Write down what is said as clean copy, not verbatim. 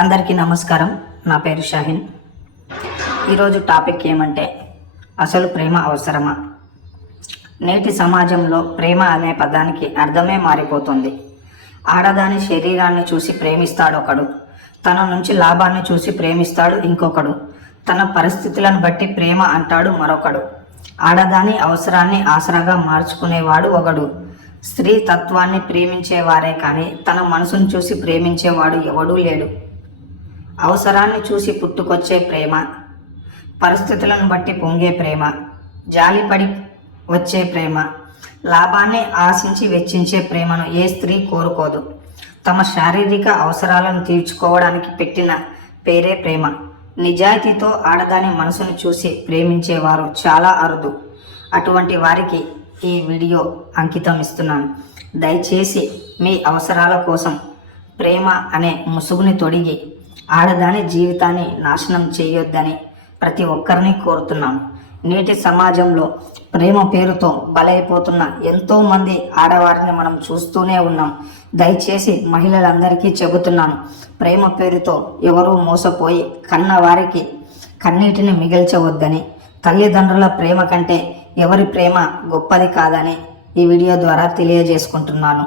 అందరికీ నమస్కారం. నా పేరు షాహిన్. ఈరోజు టాపిక్ ఏమంటే అసలు ప్రేమ అవసరమా? నేటి సమాజంలో ప్రేమ అనే పదానికి అర్థమే మారిపోతుంది. ఆడదాని శరీరాన్ని చూసి ప్రేమిస్తాడు ఒకడు, తన నుంచి లాభాన్ని చూసి ప్రేమిస్తాడు ఇంకొకడు, తన పరిస్థితులను బట్టి ప్రేమ అంటాడు మరొకడు. ఆడదాని అవసరాన్ని ఆసరాగా మార్చుకునేవాడు ఒకడు. స్త్రీ తత్వాన్ని ప్రేమించేవారే కానీ తన మనసును చూసి ప్రేమించేవాడు ఎవడూ లేడు. అవసరాన్ని చూసి పుట్టుకొచ్చే ప్రేమ, పరిస్థితులను బట్టి పొంగే ప్రేమ, జాలిపడి వచ్చే ప్రేమ, లాభాన్ని ఆశించి వెచ్చించే ప్రేమను ఏ స్త్రీ కోరుకోదు. తమ శారీరక అవసరాలను తీర్చుకోవడానికి పెట్టిన పేరే ప్రేమ. నిజాయితీతో ఆడదాని మనసును చూసి ప్రేమించేవారు చాలా అరుదు. అటువంటి వారికి ఈ వీడియో అంకితం ఇస్తున్నాను. దయచేసి మీ అవసరాల కోసం ప్రేమ అనే ముసుగుని తొడిగి ఆడదాని జీవితాన్ని నాశనం చేయొద్దని ప్రతి ఒక్కరిని కోరుతున్నాను. నేటి సమాజంలో ప్రేమ పేరుతో బలైపోతున్న ఎంతోమంది ఆడవారిని మనం చూస్తూనే ఉన్నాం. దయచేసి మహిళలందరికీ చెబుతున్నాను, ప్రేమ పేరుతో ఎవరూ మోసపోయి కన్నవారికి కన్నీటిని మిగిల్చవద్దని, తల్లిదండ్రుల ప్రేమ కంటే ఎవరి ప్రేమ గొప్పది కాదని ఈ వీడియో ద్వారా తెలియజేసుకుంటున్నాను.